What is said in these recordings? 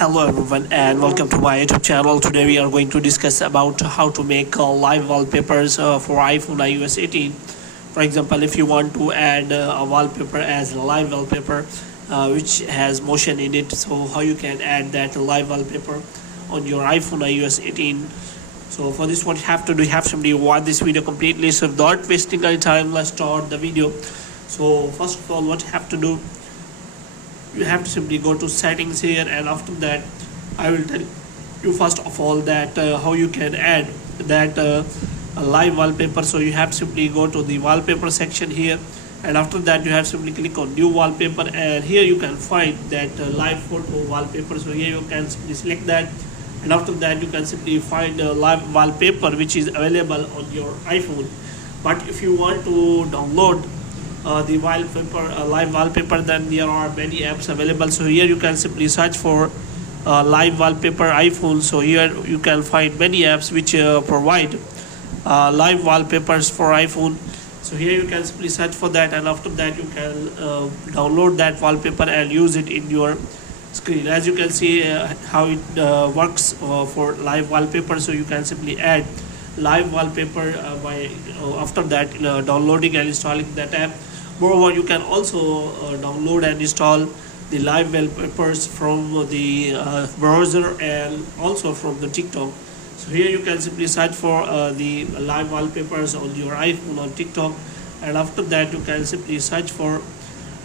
Hello everyone and welcome to my YouTube channel. Today we are going to discuss about how to make live wallpapers for iPhone iOS 18. For example, if you want to add a wallpaper as a live wallpaper which has motion in it, so how you can add that live wallpaper on your iPhone iOS 18. So for this, what you have to do, you have simply watch this video completely. So without wasting any time, let's start the video. So first of all, what you have to do, you have to simply go to settings here, and after that I will tell you first of all that how you can add that live wallpaper. So you have to simply go to the wallpaper section here, and after that you have to simply click on new wallpaper, and here you can find that live photo wallpaper. So here you can simply select that, and after that you can simply find a live wallpaper which is available on your iPhone. But if you want to download the wallpaper live wallpaper, then there are many apps available. So here you can simply search for live wallpaper iPhone. So here you can find many apps which provide live wallpapers for iPhone. So here you can simply search for that, and after that you can download that wallpaper and use it in your screen. As you can see how it works for live wallpaper. So you can simply add live wallpaper by after that downloading and installing that app. Moreover, you can also download and install the live wallpapers from the browser and also from the TikTok. So here you can simply search for the live wallpapers on your iPhone or TikTok, and after that you can simply search for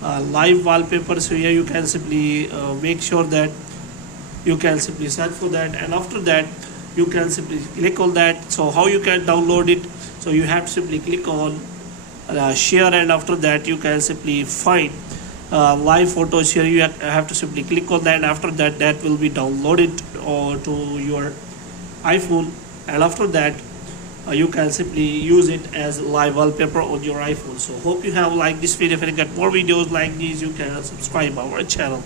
live wallpaper. So here you can simply make sure that you can simply search for that, and after that you can simply click on that. So how you can download it, so you have to simply click on share, and after that you can simply find live photos. Here you have to simply click on that, and after that that will be downloaded to your iPhone, and after that you can simply use it as live wallpaper on your iPhone. So hope you have liked this video. If you get more videos like these, you can subscribe our channel.